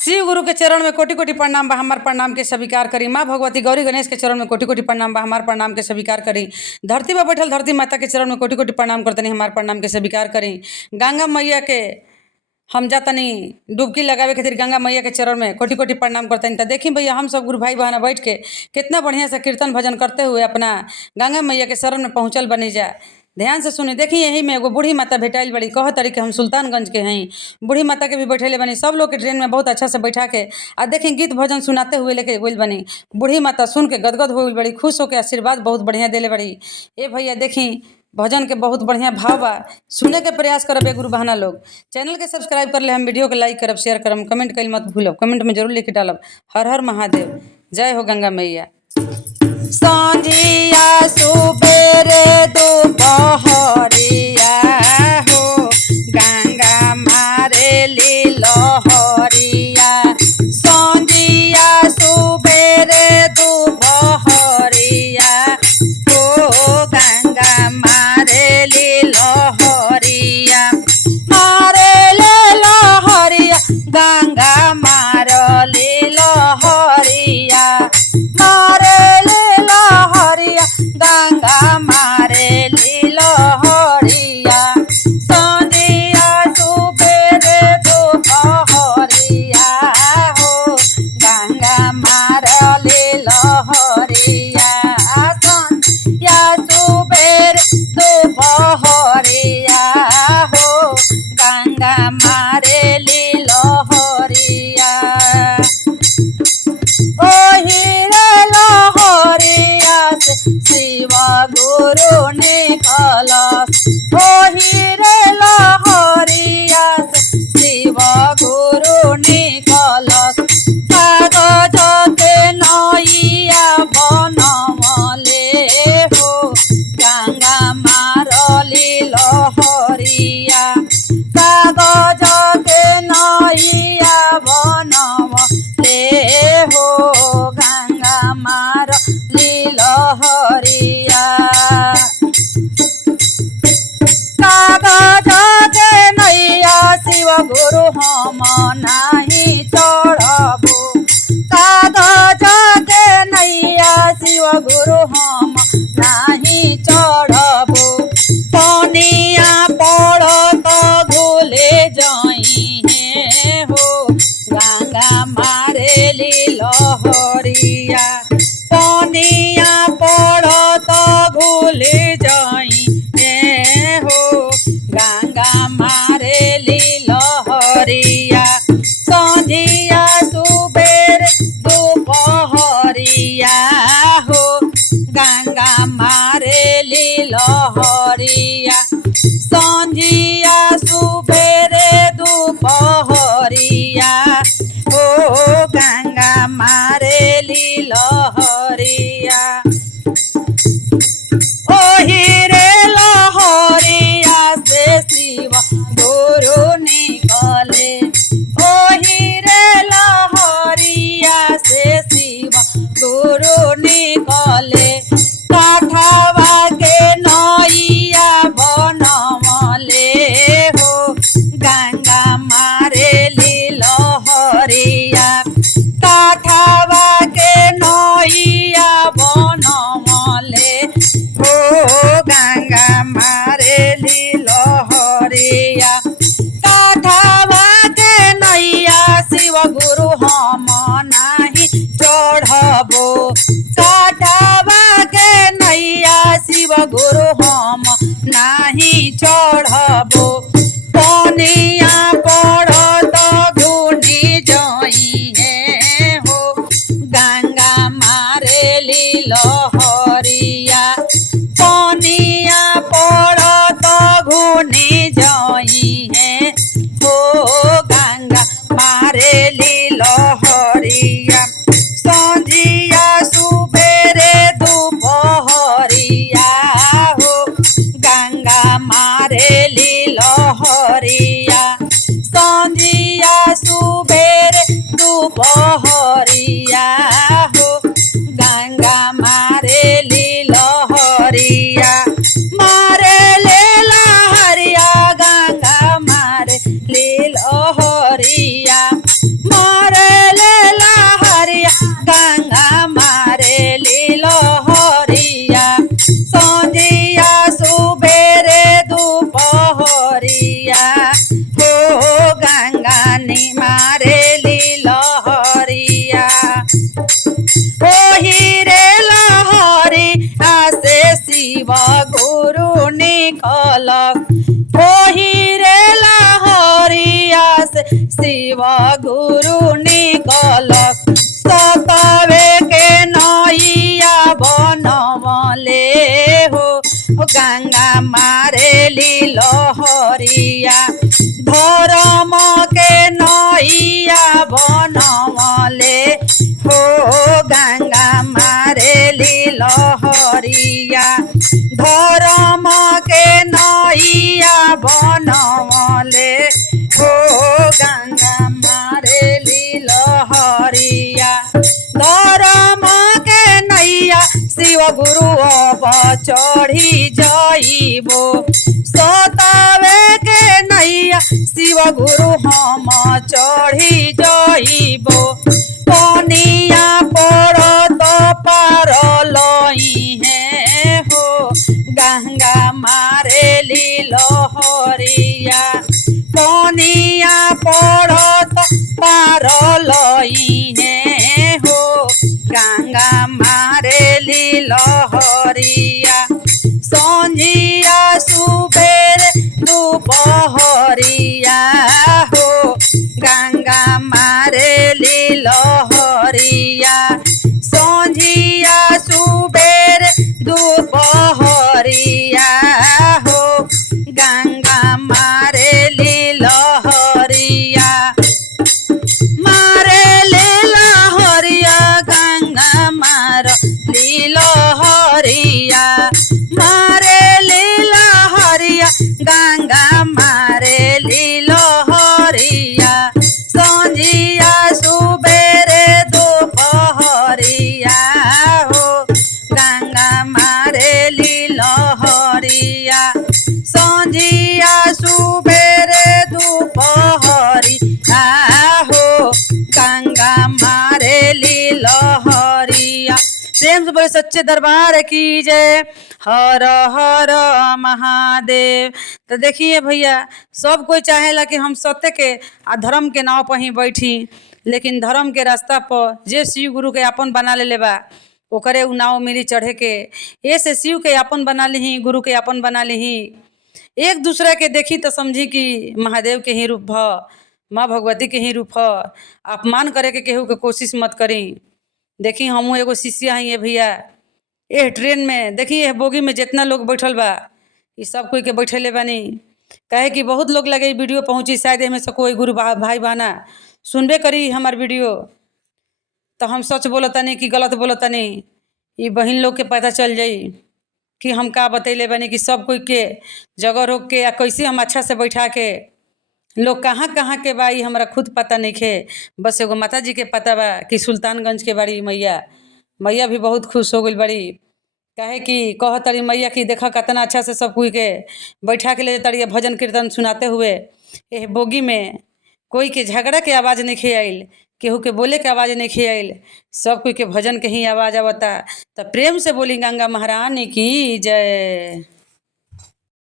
शिव गुरु के चरण में कोटि कोटि प्रणाम बा, हमार प्रणाम के स्वीकार करी। माँ भगवती गौरी गणेश के चरण में कोटि कोटि प्रणाम बा, हमार प्रणाम के स्वीकार करी। धरती पर बैठल धरती माता के चरण में कोटि कोटि प्रणाम करतनी, हमार प्रणाम के स्वीकार करी। गंगा मैया के हम जातनी डुबकी लगावे खातिर गंगा मैया के चरण में कोटि कोटि प्रणाम करतनी। तो देखी भैया हम सब गुरु भाई बहना बैठ के कितना बढ़िया से कीर्तन भजन करते हुए अपना गंगा मैया के शरण में पहुँचल बनी जा। ध्यान से सुनी। देखी यही में एगो बूढ़ी माता भेटाइल बड़ी, कह तरी के हम सुल्तानगंज के हैं। बूढ़ी माता के भी बैठेले बनी, सब लोग के ट्रेन में बहुत अच्छा से बैठा के आ देखी गीत भजन सुनाते हुए लेके गई बनी। बूढ़ी माता सुन के गदगद हो गई बड़ी, खुश होकर आशीर्वाद बहुत बढ़िया देले बड़ी। ए भैया देखी भजन के बहुत बढ़िया भाव बा, सुने के प्रयास करब। गुरु बहना लोग चैनल के सब्सक्राइब कर ले, हम वीडियो के लाइक करब, शेयर करब, कमेंट कल मत भूलब, कमेंट में जरूर लिख के डालब। हर हर महादेव, जय हो गंगा मैया। सांझिया सुबेरे दोपहरिया हो गंगा मारे लहरिया। सांझिया सुबेरे दोपहरिया हो गंगा मारे लहरिया। मारे लहरिया गंगा मारले लहरिया। मारे गंगा मारे लहरिया। संधिया सुबेरे दोपहरिया हो गंगा मारले लहरिया। संधिया सुबेरे दोपहरिया हो गंगा मारे लहरिया। ओही लहरिया से शिव गुरु निकलस। ओही लहरिया से शिव गुरु निकलस। कागज के नैया बनमले हो गंगा मारली लहरिया। कागज के नैया बनमले हो गंगा मारली लहरिया। कागज के नैया शिव गुरु हम नाही चढ़बो। कागज के नैया शिव गुरु हम नाही चढ़बो। पनिया पड़त घुले जई हो गंगा मारेली लहरिया। पनिया पड़त घुले जई हो गंगा मारेली लहरिया। संधिया सुबेरे दोपहरिया हो गंगा मारेली लहरिया। संधिया सुबेरे दोपहरिया हो गंगा मारेली लहरिया। ओही रे लहरिया से शिव गुरु निकले। ओही रे लहरिया से शिव गुरु निकले। काठवा के नैया बनमले हो गंगा मारेली लहरिया। काठवा के नैया बनमले हो गंगा मारेली लहरिया। काठवा के नैया शिव गुरु हम नाही चढ़बो। काठवा के नैया शिव गुरु हम नाही चढ़बो। पनिया पड़त घुनी जई हो गंगा मारेली लहरिया। पनिया पड़त घुनी जई हो गंगा मारेली लहरिया। संझिया सुबेरे दोपहरिया हो गंगा मारेली लहरिया। संझिया सुबेरे दोपहरिया हो गंगा मारेली लहरिया। मारे ले लहरिया गंगा मारे ले लहरिया। मारे मारेली लहरिया ओही रे लहरिया से शिव गुरु निकलस ओही रे लहरिया से शिव गुरु निकलस सतवे के नैया बनवले हो गंगा मारेली लहरिया धर्म के नैया बनवले हो गंगा मारेली लहरिया धर्म के नैया बनवले हो गंगा मारेली लहरिया धर्म के नैया शिव गुरु अब चढ़ी जाइबो सतावे के नैया शिव गुरु हम चढ़ी जाइबो पनिया पड़त पार लई है हो गंगा मारेली लहरिया पनिया पड़त पार लई है हो गंगा मारेली लहरिया संझिया सुबेर दोपहरिया हो गंगा मारेली लहरिया संझिया सुबेर दोपहरिया हो गंगा मारेली लहरिया मारेली लहरिया गंगा मारेली लहरिया मारेली लहरिया गंगा मारेली लहरिया संझिया सुबेरे दोपहरिया हो गंगा मारेली लहरिया संझिया सुबेरे दोपहरिया हो गंगा मारेली लहरिया। प्रेम से बोले सच्चे दरबार की जय। हर हर महादेव। तो देखिए भैया सब कोई चाहेला कि हम सत्य के आ धर्म के नाव पर ही बैठी, लेकिन धर्म के रास्ता पर जे शिव गुरु के अपन बना ले बा ओकरे उ नाव मिली चढ़े के। ऐसे शिव के अपन बना ली गुरु के अपन बना ली एक दूसरे के देखी तो समझी कि महादेव के ही रूप भ माँ भगवती के ही रूप ह। अपमान करे के केहू के कोशिश मत करी। देखी हमहू एगो शिष्य हैं ये भैया ये ट्रेन में देखी ये बोगी में जितना लोग बैठल बा ये सब कोई के बैठले बानी कहे कि बहुत लोग लगे वीडियो पहुँची शायद में से कोई गुरु भाई बहना सुनबे करी हमार वीडियो तो हम सच बोलतनी कि गलत बोलतनी ये बहन लोग के पता चल जाई कि हम का बतैले बानी कि सब कोई के जगह रोक के या कैसे हम अच्छा से बैठा के लोग कहाँ कहाँ के बा ये हमरा खुद पता नहीं खे। बस एगो माता जी के पता बा कि सुल्तानगंज के बाड़ी मैया भी बहुत खुश हो गई बड़ी कहे कि कह तरी मैया कि देखा कितना अच्छा से सब कोई के बैठा के ले तरी भजन कीर्तन सुनाते हुए यह बोगी में कोई के झगड़ा के आवाज़ नहीं खे आइल केहू के बोले के आवाज़ नहीं खे आइल सब कोई के भजन के ही आवाज़ आवता। तो प्रेम से बोली गंगा महारानी की जय।